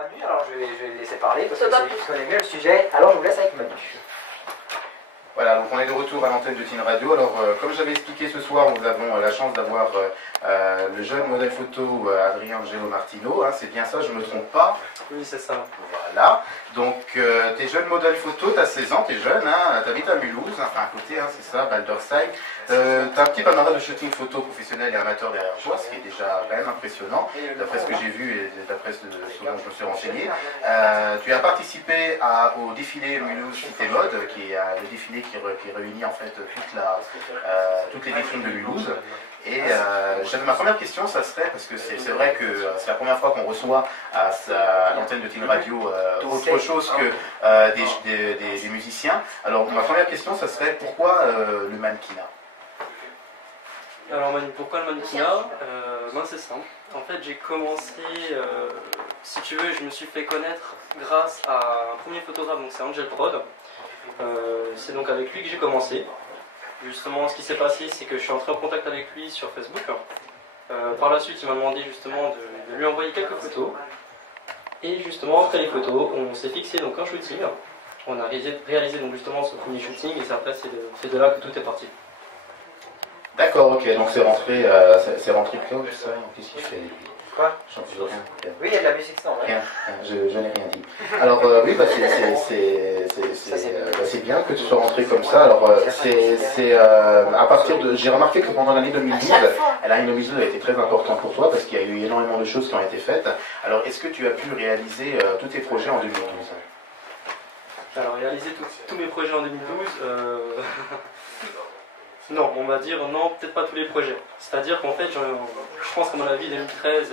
Manu, alors je vais laisser parler parce que c'est lui qui connaît mieux le sujet. Alors je vous laisse avec Manu. Voilà, donc on est de retour à l'antenne de Teen Radio. Alors, comme j'avais expliqué ce soir, nous avons la chance d'avoir le jeune modèle photo Adrien Angelo Martino. Hein, c'est bien ça, je ne me trompe pas? Oui, c'est ça. Voilà. Donc, tu es jeune modèle photo, tu as 16 ans, tu es jeune, hein, tu habites à Mulhouse, enfin à côté, hein, c'est ça, Baldersheim. Tu as un petit panorama de shooting photo professionnel et amateur derrière toi, ce qui est déjà quand même impressionnant, d'après ce que j'ai vu et d'après ce dont je me suis renseigné. Tu as participé au défilé Mulhouse Cité Mode, qui est le défilé qui réunit en fait toutes les vitrines de Mulhouse. Et ma première question, ça serait, parce que c'est vrai que c'est la première fois qu'on reçoit à l'antenne de Teen Radio autre chose que des musiciens. Alors ma première question, ça serait pourquoi le mannequinat? Alors Manu, pourquoi le mannequinat? Ben, c'est simple. En fait, j'ai commencé, si tu veux, je me suis fait connaître grâce à un premier photographe, donc c'est Angel Prod. C'est donc avec lui que j'ai commencé. Justement, ce qui s'est passé, c'est que je suis entré en contact avec lui sur Facebook. Par la suite, il m'a demandé justement de lui envoyer quelques photos. Et justement, après les photos, on s'est fixé donc un shooting. On a réalisé donc justement ce premier shooting et après, c'est de là que tout est parti. D'accord, ok, donc c'est rentré Claude, ça, qu'est-ce qu'il fait? Quoi? Rien. Oui, il y a de la musique sans, ouais. Rien, je n'ai rien dit. Alors oui, bah, c'est bien que tu sois rentré comme ça. Alors à partir de, j'ai remarqué que pendant l'année 2012, l'année 2012 a été très importante pour toi parce qu'il y a eu énormément de choses qui ont été faites. Alors est-ce que tu as pu réaliser tous tes projets en 2012? Alors réaliser tous mes projets en 2012, non, on va dire non, peut-être pas tous les projets. C'est-à-dire qu'en fait, je pense qu'à mon avis, 2013,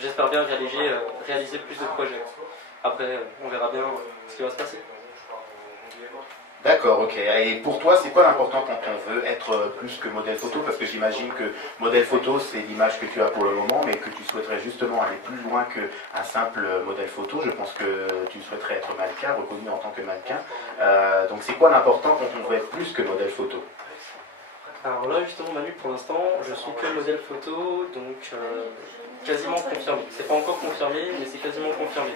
j'espère bien réaliser plus de projets. Après, on verra bien ce qui va se passer. D'accord, ok. Et pour toi, c'est quoi l'important quand on veut être plus que modèle photo? Parce que j'imagine que modèle photo, c'est l'image que tu as pour le moment, mais que tu souhaiterais justement aller plus loin qu'un simple modèle photo. Je pense que tu souhaiterais être mannequin, reconnu en tant que mannequin. Donc c'est quoi l'important quand on veut être plus que modèle photo? Alors là, justement, Manu, pour l'instant, je suis que modèle photo, donc quasiment confirmé. C'est pas encore confirmé, mais c'est quasiment confirmé.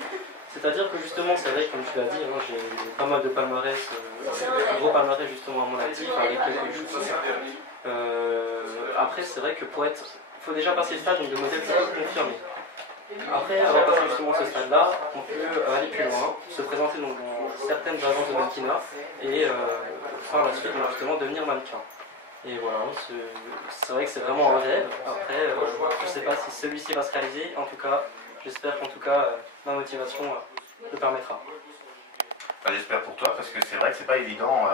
C'est-à-dire que justement, c'est vrai, comme tu l'as dit, hein, j'ai pas mal de palmarès, un gros palmarès justement à mon actif, avec quelques shootings. Après, c'est vrai que il faut déjà passer le stade donc, de modèle photo confirmé. Après avoir passé justement ce stade-là, on peut aller plus loin, se présenter donc, dans certaines agences de mannequinat et par la suite justement devenir mannequin. Et voilà, c'est vrai que c'est vraiment un rêve. Après, je ne sais pas si celui-ci va se réaliser. En tout cas, j'espère qu'en tout cas, ma motivation le permettra. Enfin, j'espère pour toi, parce que c'est vrai que c'est pas évident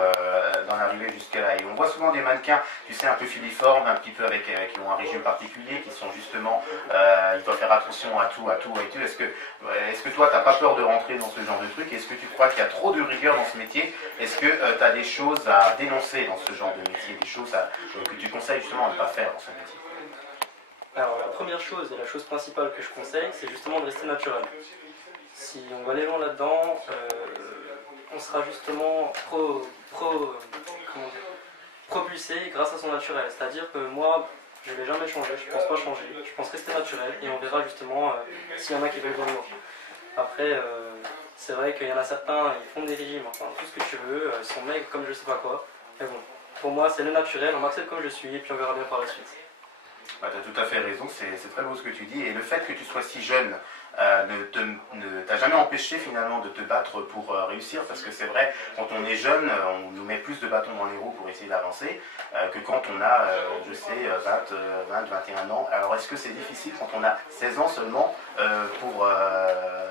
d'en arriver jusqu'à là. Et on voit souvent des mannequins, tu sais, un peu filiformes, un petit peu qui ont un régime particulier, qui sont justement, ils doivent faire attention à tout et tout. Est-ce que toi, t'as pas peur de rentrer dans ce genre de truc? Est-ce que tu crois qu'il y a trop de rigueur dans ce métier? Est-ce que tu as des choses à dénoncer dans ce genre de métier, des choses que tu conseilles justement à ne pas faire dans ce métier? Alors la première chose et la chose principale que je conseille, c'est justement de rester naturel. Si on va aller loin là-dedans, on sera justement propulsé grâce à son naturel. C'est-à-dire que moi, je ne vais jamais changer, je ne pense pas changer, je pense rester naturel et on verra justement s'il y en a qui veulent venir. Après, c'est vrai qu'il y en a certains, ils font des régimes, enfin tout ce que tu veux, ils sont maigres comme je sais pas quoi. Mais bon, pour moi c'est le naturel, on m'accepte comme je suis et puis on verra bien par la suite. Bah, tu as tout à fait raison, c'est très beau ce que tu dis. Et le fait que tu sois si jeune ne t'a jamais empêché finalement de te battre pour réussir, parce que c'est vrai, quand on est jeune, on nous met plus de bâtons dans les roues pour essayer d'avancer que quand on a, 20, 21 ans. Alors est-ce que c'est difficile quand on a 16 ans seulement pour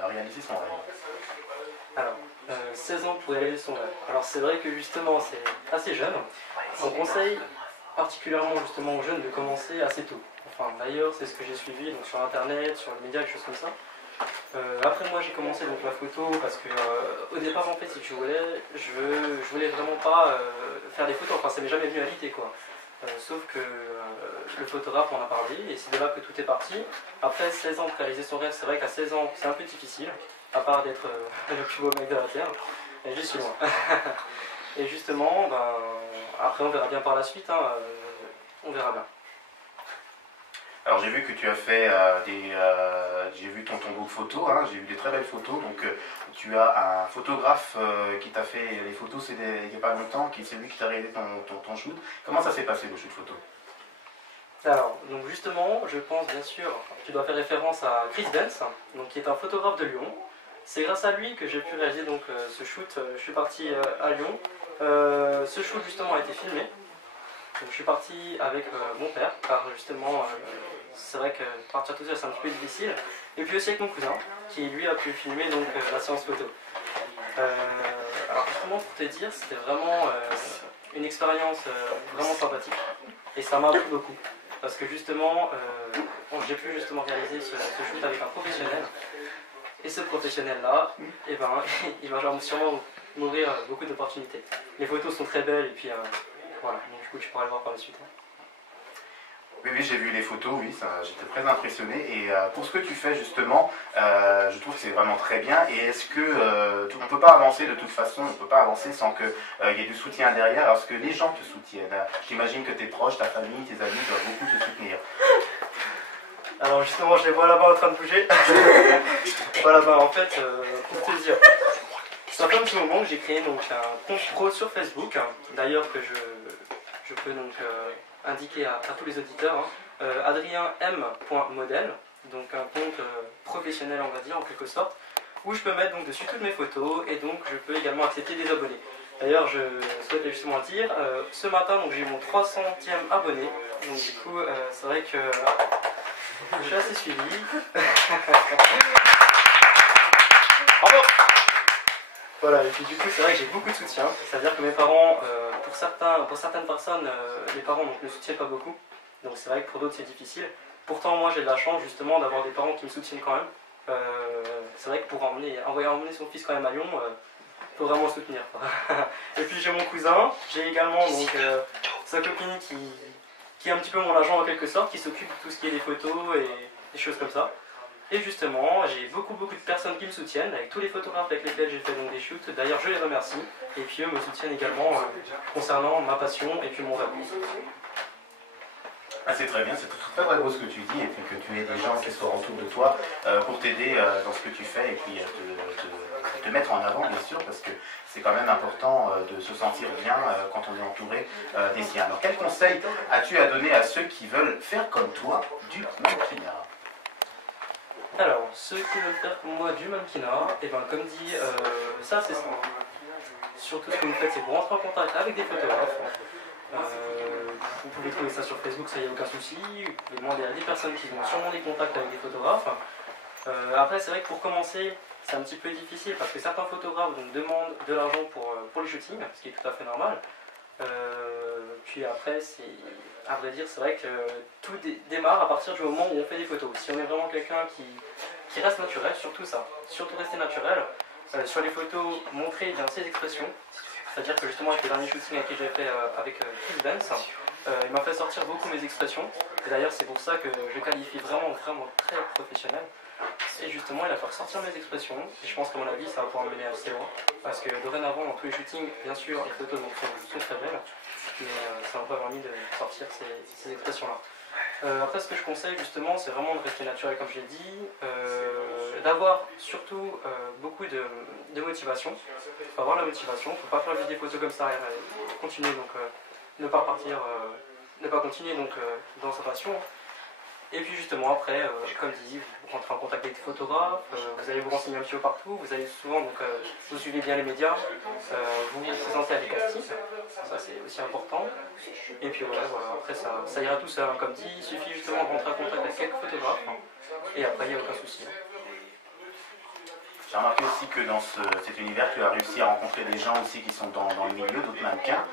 réaliser son rêve? Alors, 16 ans pour réaliser son rêve. Alors c'est vrai que justement c'est assez jeune. On conseille particulièrement justement aux jeunes de commencer assez tôt. Enfin d'ailleurs c'est ce que j'ai suivi donc sur internet, sur les médias, des choses comme ça. Après moi j'ai commencé donc la photo parce que au départ en fait si tu voulais, je voulais vraiment pas faire des photos, enfin ça m'est jamais venu à l'idée quoi. Sauf que le photographe en a parlé et c'est de là que tout est parti. Après 16 ans pour réaliser son rêve, c'est vrai qu'à 16 ans c'est un peu difficile, à part d'être le plus beau mec de la terre, et j'y suis loin. Et justement, après on verra bien par la suite, hein, on verra bien. Alors j'ai vu que tu as fait j'ai vu ton tombeau Facebook Photo, hein, j'ai vu des très belles photos, donc tu as un photographe qui t'a fait les photos il n'y a pas longtemps, c'est lui qui t'a réalisé ton shoot. Comment ça s'est passé le shoot photo? Alors, donc justement, je pense bien sûr, tu dois faire référence à Chris Benz, donc, qui est un photographe de Lyon. C'est grâce à lui que j'ai pu réaliser donc, ce shoot. Je suis parti à Lyon. Ce shoot justement a été filmé. Donc, je suis parti avec mon père, car justement, c'est vrai que partir tout seul c'est un petit peu difficile. Et puis aussi avec mon cousin, qui lui a pu filmer donc, la séance photo. Alors justement, pour te dire, c'était vraiment une expérience vraiment sympathique. Et ça m'a appris beaucoup. Parce que justement, j'ai pu justement réaliser ce shoot avec un professionnel. Et ce professionnel-là, eh ben, il va sûrement m'ouvrir beaucoup d'opportunités. Les photos sont très belles et puis voilà, donc du coup tu pourras le voir par la suite. Oui, oui, j'ai vu les photos, oui, j'étais très impressionné. Et pour ce que tu fais justement, je trouve que c'est vraiment très bien. Et est-ce que on ne peut pas avancer de toute façon, on ne peut pas avancer sans qu'il y ait du soutien derrière, alors que les gens te soutiennent. J'imagine que tes proches, ta famille, tes amis doivent beaucoup te soutenir. Alors justement, je les vois là-bas en train de bouger. Voilà, bah en fait, pour te dire, ça fait un petit moment que j'ai créé donc, un compte pro sur Facebook, d'ailleurs que je peux donc indiquer à tous les auditeurs, hein, adrien-m.model, donc un compte professionnel on va dire en quelque sorte, où je peux mettre donc dessus toutes mes photos et donc je peux également accepter des abonnés. D'ailleurs je souhaitais justement dire, ce matin j'ai eu mon 300e abonné, donc du coup c'est vrai que je suis assez suivi. Bravo. Voilà, et puis du coup c'est vrai que j'ai beaucoup de soutien, c'est-à-dire que mes parents, pour certaines personnes, les parents donc, ne soutiennent pas beaucoup, donc c'est vrai que pour d'autres c'est difficile. Pourtant moi j'ai de la chance justement d'avoir des parents qui me soutiennent quand même. C'est vrai que pour emmener son fils quand même à Lyon, il faut vraiment soutenir. Et puis j'ai mon cousin, j'ai également donc, sa copine qui est un petit peu mon agent en quelque sorte, qui s'occupe de tout ce qui est des photos et des choses comme ça. Et justement, j'ai beaucoup de personnes qui me soutiennent, avec tous les photographes avec lesquels j'ai fait donc, des shoots. D'ailleurs, je les remercie. Et puis eux me soutiennent également concernant ma passion et puis mon rêve. Ah, c'est très bien, c'est très très beau ce que tu dis, et puis que tu aies des gens qui soient autour de toi pour t'aider dans ce que tu fais, et puis te mettre en avant, bien sûr, parce que c'est quand même important de se sentir bien quand on est entouré des siens. Alors, quel conseil as-tu à donner à ceux qui veulent faire comme toi du mannequinat? Alors, ceux qui veulent faire comme moi du mannequinat, et ben comme dit, ça c'est simple. Surtout ce que vous faites, c'est vous rentrer en contact avec des photographes. Vous pouvez trouver ça sur Facebook, ça y a aucun souci. Vous pouvez demander à des personnes qui ont sûrement des contacts avec des photographes. Après, c'est vrai que pour commencer, c'est un petit peu difficile parce que certains photographes donc, demandent de l'argent pour les shootings, ce qui est tout à fait normal. Puis après, à vrai dire, c'est vrai que tout démarre à partir du moment où on fait des photos. Si on est vraiment quelqu'un qui reste naturel, surtout ça, surtout rester naturel. Sur les photos, montrer bien ses expressions. C'est-à-dire que justement avec le dernier shooting que j'ai fait avec Chris Benz, il m'a fait sortir beaucoup mes expressions. Et d'ailleurs c'est pour ça que je qualifie vraiment très professionnel. Et justement il a fait ressortir mes expressions. Et je pense qu'à mon avis ça va pouvoir me mener assez loin. Parce que dorénavant dans tous les shootings, bien sûr les photos sont très belles. Mais ça m'a pas permis de sortir ces expressions-là. Après ce que je conseille justement c'est vraiment de rester naturel comme je l'ai dit, d'avoir surtout beaucoup de motivation. Il faut avoir la motivation, il ne faut pas faire juste des photos comme ça et continuer donc ne pas partir, ne pas continuer donc dans sa passion. Et puis justement après, comme dit, vous rentrez en contact avec des photographes, vous allez vous renseigner un petit peu partout, vous allez souvent donc vous suivez bien les médias, vous vous présentez à des castings, ça c'est aussi important. Et puis voilà, après ça ira tout seul, comme dit, il suffit justement de rentrer en contact avec quelques photographes, et après il n'y a aucun souci. J'ai remarqué aussi que dans cet univers, tu as réussi à rencontrer des gens aussi qui sont dans le milieu, d'autres mannequins,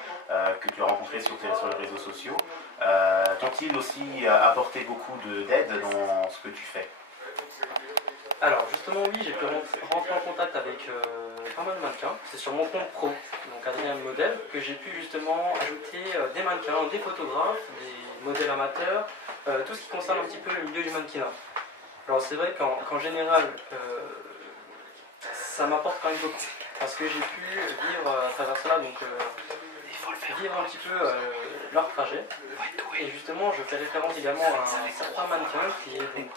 que tu as rencontrés sur les réseaux sociaux. T'ont-ils aussi apporté beaucoup d'aide dans ce que tu fais? Alors justement oui, j'ai pu rentrer en contact avec pas mal de mannequins. C'est sur mon compte pro, donc Adrien Modèle, que j'ai pu justement ajouter des mannequins, des photographes, des modèles amateurs, tout ce qui concerne un petit peu le milieu du mannequinat. Alors c'est vrai qu'en général, ça m'apporte quand même beaucoup, parce que j'ai pu vivre à travers cela, donc vivre un petit peu leur trajet. Et justement, je fais référence également à un certain mannequin qui est donc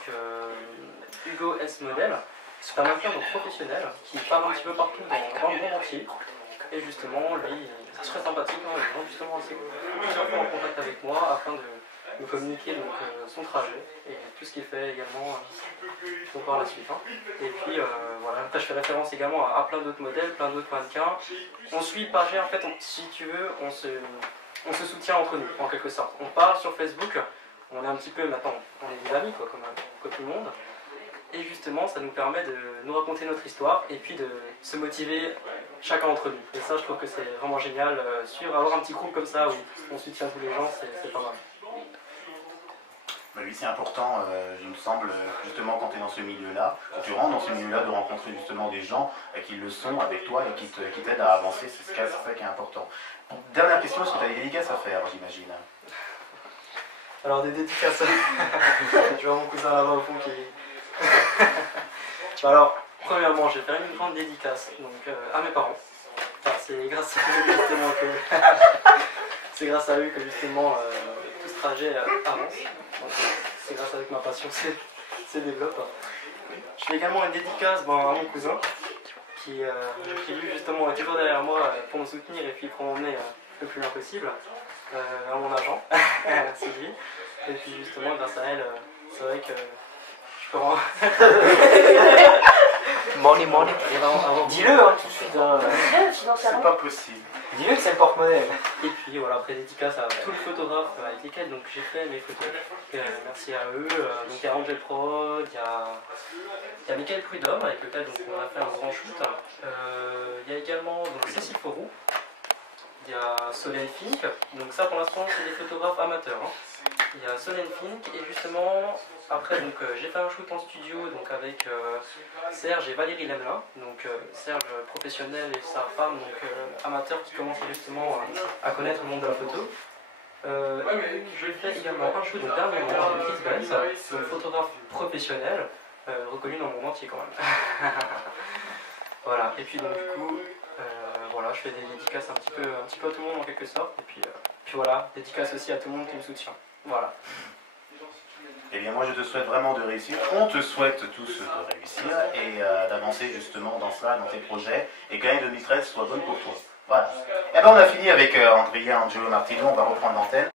Hugo S Model. C'est un mannequin donc professionnel qui part un petit peu partout dans le monde entier. Et justement, lui, c'est très sympathique, hein, il est justement assez plusieurs fois en contact avec moi afin de me communiquer donc, son trajet et tout ce qu'il fait également par la suite. Hein. Et puis voilà, après je fais référence également à plein d'autres modèles, plein d'autres mannequins. On suit Pagé, en fait, si tu veux, on se soutient entre nous en quelque sorte. On parle sur Facebook, on est un petit peu, maintenant, on est des amis quoi, comme tout le monde. Et justement, ça nous permet de nous raconter notre histoire et puis de se motiver chacun entre nous. Et ça, je trouve que c'est vraiment génial. Avoir un petit groupe comme ça où on soutient tous les gens, c'est pas mal. Oui, c'est important, il me semble, justement, quand tu es dans ce milieu-là, quand tu rentres dans ce milieu-là, de rencontrer justement des gens qui le sont avec toi et qui t'aident à avancer, c'est ça qui est important. Dernière question, est-ce que tu as des dédicaces à faire, j'imagine? Alors, des dédicaces, tu vois mon cousin là-bas au fond qui... Alors, premièrement, je vais faire une grande dédicace donc, à mes parents. Enfin, c'est grâce à eux justement que c'est grâce à eux que justement tout ce trajet avance. C'est grâce à eux que ma passion se développe. Je fais également une dédicace à mon cousin qui lui justement est toujours derrière moi pour me soutenir et puis pour m'emmener le plus loin possible. À mon agent, c'est lui. Et puis justement grâce à elle, c'est vrai que je peux rendre... Money. Dis-le, hein, tout de suite. C'est pas possible. Dis-le que c'est le porte-monnaie. Et puis voilà, après dédicace à tous les photographes avec lesquels donc, j'ai fait mes photos. Merci à eux. Donc il y a Angel Prod, il y a Michael Prudhomme avec lequel donc, on a fait un grand shoot. Il y a également donc, Cécile Forou. Il y a Solène Fink. Donc ça pour l'instant c'est des photographes amateurs. Hein. Il y a Solène Fink et justement après donc j'ai fait un shoot en studio donc avec Serge et Valérie Lemelin, donc Serge professionnel et sa femme donc amateur qui commence justement à connaître le monde de la photo. Je fais également un shoot dernièrement avec Chris Benz, un photographe professionnel reconnu dans le monde entier quand même. Voilà, et puis donc du coup voilà, je fais des dédicaces un petit peu à tout le monde en quelque sorte, et puis voilà, dédicace aussi à tout le monde qui me soutient. Voilà. Eh bien moi je te souhaite vraiment de réussir, on te souhaite tous de réussir et d'avancer justement dans ça, dans tes projets, et que l'année 2013 soit bonne pour toi. Voilà. Eh bien on a fini avec Andrea Angelo Martino, on va reprendre l'antenne.